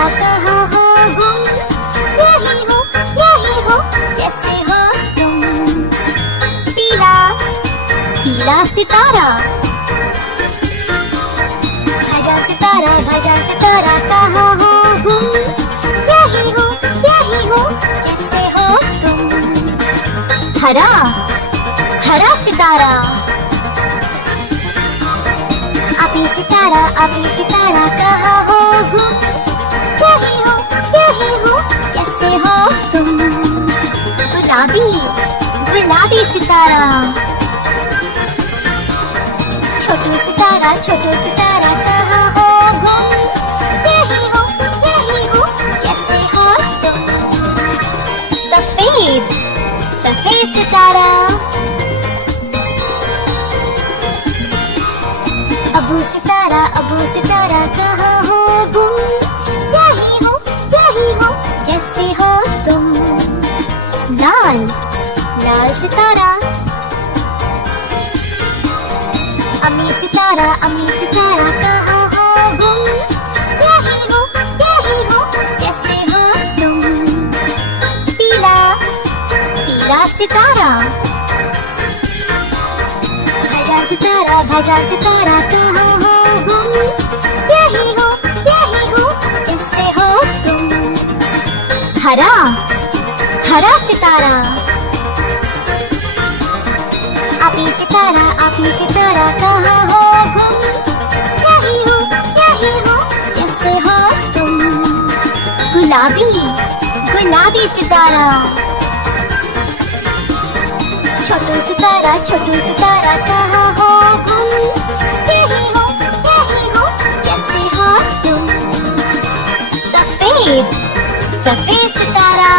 सितारा कहाँ हो गुम, यही हो, कैसे हो तुम। पीला पीला सितारा, भजा सितारा कहाँ हो गुम, यही हो, कैसे हो तुम। हरा हरा सितारा, आपी सितारा कहाँ हो गुम, यही हो, कैसे हो तुम। गुलाबी सितारा, छोटू सितारा कहाँ हो गुम, यही हो, कैसे हो तुम। सफेद सितारा, अबू सितारा कहाँ हो गुम, यही हो, कैसे हो तुम। लाल सितारा, अम्मी सितारा कहाँ हो गुम, यही हो, कैसे हो तुम। पीला सितारा, भजा सितारा कहाँ हो गुम, यही हो, कैसे हो तुम। हरा सितारा, आपी सितारा कहाँ हो गुम, यही हो, कैसे हो तुम। गुलाबी सितारा, छोटू सितारा कहाँ हो गुम, यही हो, कैसे हो तुम। सफेद सितारा,